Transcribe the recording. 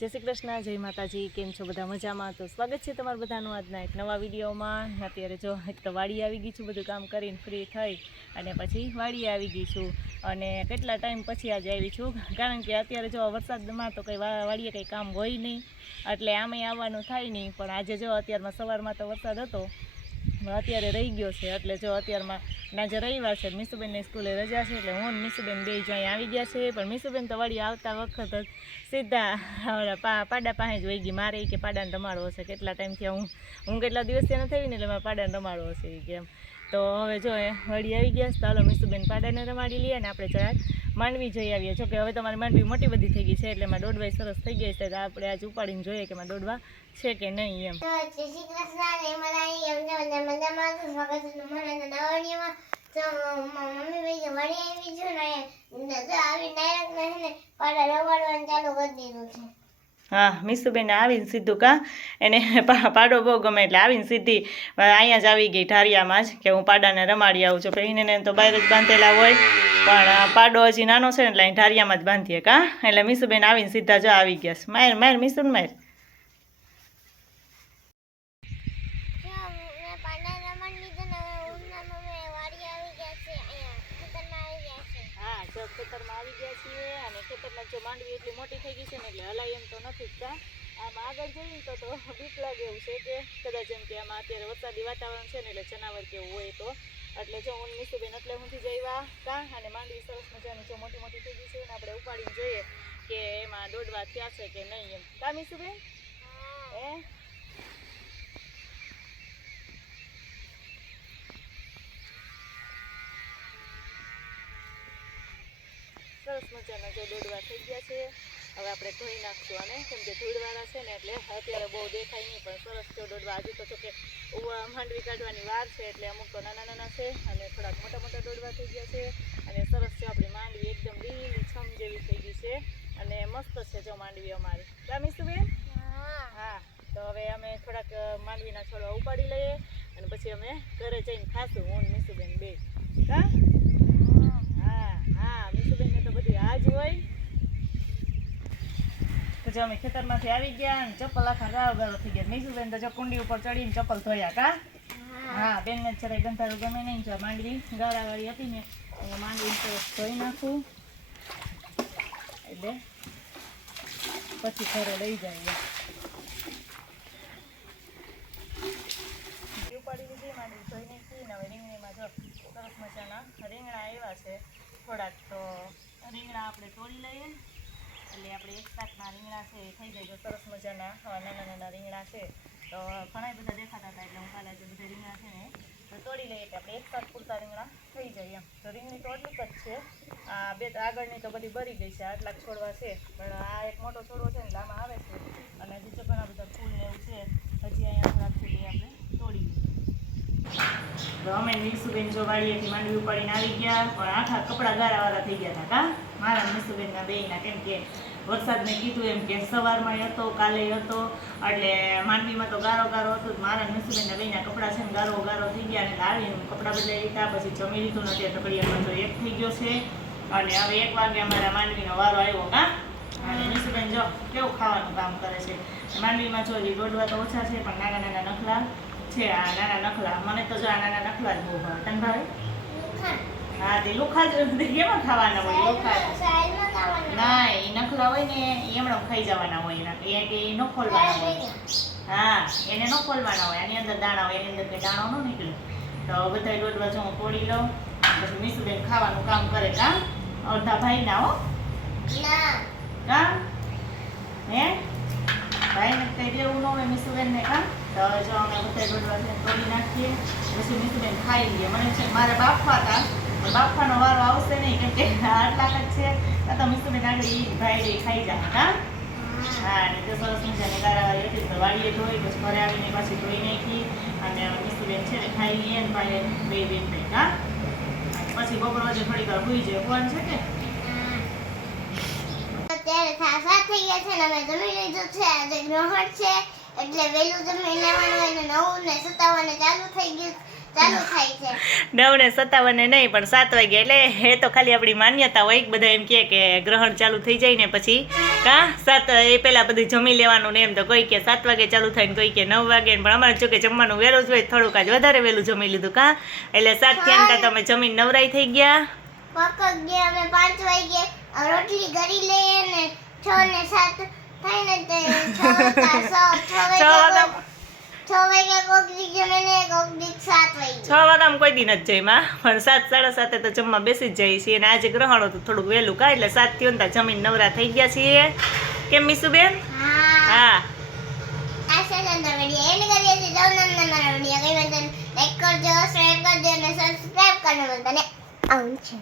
જય શ્રી કૃષ્ણ, જય માતાજી। કેમ છો બધા? મજામાં? તો સ્વાગત છે તમારું બધાનું આજના એક નવા વિડીયોમાં। અત્યારે જો એક તો વાડી આવી ગઈ છું, બધું કામ કરીને ફ્રી થઈ અને પછી વાડી આવી ગઈ છું। અને કેટલા ટાઈમ પછી આજે આવી છું, કારણ કે અત્યારે જો વરસાદમાં તો કંઈ વાડીએ કંઈ કામ હોય નહીં, એટલે આમે આવવાનું થાય નહીં। પણ આજે જો અત્યારમાં સવારમાં તો વરસાદ હતો, અત્યારે રહી ગયો છે। એટલે જો અત્યારમાં આજે રવિવાર છે, મીસુબેનની સ્કૂલે રજા છે, એટલે હું મીસુબેન બે જો અહીં આવી ગયા છે। પણ મીસુબેન તો વાડી આવતા વખત જ સીધા પાડા પાસે જ વહી ગઈ। મારે કે પાડાને રમાડવો હશે, કેટલા ટાઈમથી હું કેટલા દિવસથી નથી થઈ ને, એટલે મારે પાડાને રમાડવો હશે કે એમ। તો હવે જો વાડી આવી ગયા છે, તો હાલો મીસુબેન પાડાને રમાડી લઈએ અને આપણે જરાક માંડવી જઈ આવીએ। જો કે હવે તમારી માંડવી મોટી બધી થઈ ગઈ છે, એટલે એમાં દોડવાઈ સરસ થઈ ગઈ છે, તો આપણે આજ ઉપાડીને જોઈએ કે એમાં દોડવા છે કે નહીં એમ। હા, મીસુબેન આવીને સીધું કા એને પાડો બહુ ગમે, એટલે આવીને સીધી અહીંયા જ આવી ગઈ ઢારિયામાં જ કે હું પાડાને રમાડી આવું છું। પછી એને તો બહાર જ બાંધેલા હોય, પણ પાડો હજી નાનો છે ને, એટલે અહીં ઢારિયામાં જ બાંધીએ કા। એટલે મીસુબેન આવીને સીધા જ આવી ગયા છે। માર માર મીસુન માર। હા, જો ખેતરમાં આવી ગયા છીએ અને ખેતરમાં જો માંડવી એટલી મોટી થઈ ગઈ છે ને, એટલે હલાય એમ તો નથી જ કા। આમાં આગળ જઈને તો બીક લાગે એવું છે કે કદાચ એમ કે આમાં અત્યારે વરસાદી વાતાવરણ છે ને, એટલે જનાવર કેવું હોય તો, એટલે જો હું મીસુબેન એટલે હુંથી જઈવા કા। અને માંડવી સરસ મજાની જો મોટી મોટી થઈ ગઈ છે ને, આપણે ઉપાડીને જોઈએ કે એમાં દોડવા થયા છે કે નહીં એમ કા મીસુબેન? હે સરસ મજાના જો દોડવા થઈ ગયા છે। હવે આપણે ધોઈ નાખશું આને, કેમ કે ધૂળવાળા છે ને, એટલે અત્યારે બહુ દેખાય નહીં, પણ સરસ જો દોડવા હજી તો જો કે માંડવી કાઢવાની વાર છે, એટલે અમુક તો નાના નાના છે અને થોડાક મોટા મોટા દોડવા થઈ ગયા છે। અને સરસ છે આપણી માંડવી, એકદમ લીલી છમ જેવી થઈ ગઈ છે અને મસ્ત છે જો માંડવી અમારી કા મીસુબેન? હા, તો હવે અમે થોડાક માંડવીના છોડવા ઉપાડી લઈએ અને પછી અમે ઘરે જઈને ખાશું, હું મીસુબેન બે કા। હા હા, મીસુબેનને તો બધી આજ હોય। તો જો અમે ખેતરમાંથી આવી ગયા અને ચપ્પલ આખા ગાળો ગાળો થઈ ગયા। મીસુબેન તો જો કુંડી ઉપર ચડીને ચપ્પલ ધોયા કા। હા, બેનને જરાય ગંધારું ગમે નહીં, જો માંડવી ગાળાવાળી હતી ને, હું માંડવી સરસ ધોઈ નાખું એટલે પછી ઘરે લઈ જાય। ઉપાડી લીધી, માંડવી ધોઈ નાખી ને હવે રીંગણીમાં જો સરસ મજાના રીંગણા આવ્યા છે થોડાક, તો રીંગણા આપણે તોડી લઈએ, એટલે આપણે એક શાકના રીંગણા છે એ થઈ જાય। જો સરસ મજાના નાના નાના રીંગણા છે, તો ઘણા બધા દેખાતા હતા, એટલે હું કાલે જે બધા રીંગણા છે ને તો તોડી લઈએ, એટલે આપણે એક શાક પૂરતા રીંગણા થઈ જાય એમ। તો રીંગણી તો એટલું જ છે, આ બે આગળની તો બધી બરી ગઈ છે, આટલા છોડવા છે, પણ આ એક મોટો છોડવો છે ને આમાં આવે છે, અને હજી તો ઘણા બધા ફૂલ ને એવું છે, હજી અહીંયા થોડાક છે એ આપણે તોડી લઈએ। તો અમે મીસુબેન જો વાડીએથી માંડવી ઉપાડીને આવી ગયા, પણ આખા કપડા ગારાવાળા થઈ ગયા હતા કા મારા મીસુબેનના બેયના, કેમ કે વરસાદને કીધું એમ કે સવારમાં હતો, કાલે હતો, એટલે માંડવીમાં તો ગારો ગારો હતો, મારા મીસુબેનના બેયના કપડાં છે ને ગારો ગારો થઈ ગયા, એટલે આવીને કપડાં બદલાઈ લીધા, પછી જમી લીધું ને અત્યારે ઘડિયાળમાં જો 1 થઈ ગયો છે, અને હવે 1 વાગે અમારા માંડવીનો વારો આવ્યો કા। અને મીસુબેન જો કેવું ખાવાનું કામ કરે છે। માંડવીમાં જો દોડવા તો ઓછા છે, પણ નાના નાના નખલા છે, આ નાના નખલા મને તો જો આ નાના નખલા જ બહુ ભાવે। તને ભાવે? હા, તે લુખા જ કેમાં ખાવાના હોય? લુખા ના, એ નખલા હોય ને એમણે ખાઈ જવાના હોય, એ ન ખોલવાના હોય। હા, એને ન ખોલવાના હોય, આની અંદર દાણા હોય, એની અંદર કંઈ દાણો ન નીકળે। તો બધા દોડવા જો હું તોડી લઉં, પછી મીસુબેન ખાવાનું કામ કરે કા। અડધા ભાઈ ના હો કા, હે ભાઈને કંઈ દેવું ન હોય મીસુબેનને કા। તો જો અમે બધા દોડવા છે તોડી નાખીએ, પછી મીસુબેન ખાઈ લઈએ। મને છે મારે બાફવા હતા, બાફવાનો વારો આવશે નહીં, કેમ કે આટલા જ છે, તો મીસુબેન આગળ એ ભાઈ ખાઈ જાય કા। હા, અને તો સરસ મજાની ગારાવાળી હતી, તો વાડીએ ધોઈ, પછી ઘરે આવીને પાછી ધોઈ નાખી, અને મીસુબેન છે ને ખાઈ લઈએ ને ભાઈ બે બેન ભાઈ કા। પછી બપોર વચ્ચે થોડીક વાર હોઈ જાય, ફોન છે કે અત્યારે 7 થઈ ગયા છે ને, અમે જમી લીધું છે, આજે ગ્રહણ છે, એટલે વહેલું જમી લેવાનું હોય ને 9 ને 57 ચાલુ થઈ ગયું ચાલુ થાય છે 9:57 નહીં પણ 7 વાગે એટલે એ તો ખાલી આપણી માન્યતા હોય કે બધા એમ કહે કે ગ્રહણ ચાલુ થઈ જાય ને પછી કા 7 એ પહેલા બધું જમી લેવાનું ને એમ તો કોઈ કે 7 વાગે ચાલુ થાય ને કોઈ કે 9 વાગે પણ અમારે જો કે જમવાનું વહેલું જ હોય થોડુંક આજ વધારે વહેલું જમી લીધું કા એટલે 7 થયા ને તમે જમીન નવરાઈ થઈ ગયા પકક ગયા અમે 5 વાગે રોટલી કરી લઈએ ને 6 ને 7 થાય ને તે 6 વાગ્યા કોક દી જમે ને કોક દી 7 વાગે 6 વાગ્યામાં કોઈ દી નથી જઈમાં પણ 7 7:30 તો જમવા બેસી જ જઈએ છીએ અને આજે ગ્રહણ હતું થોડુંક વહેલું કા એટલે 7 થયું ને ત્યાં જમીન નવરા થઈ ગયા છીએ કેમ મીસુબેન હા આ સેન્ટર વિડિયો એન્ડ કરીએ છીએ જો તમને મારા વિડિયો ગમ્યો તો લાઈક કરજો શેર કરજો અને સબસ્ક્રાઇબ કરવાનું ભૂલતા નહીં આવું છે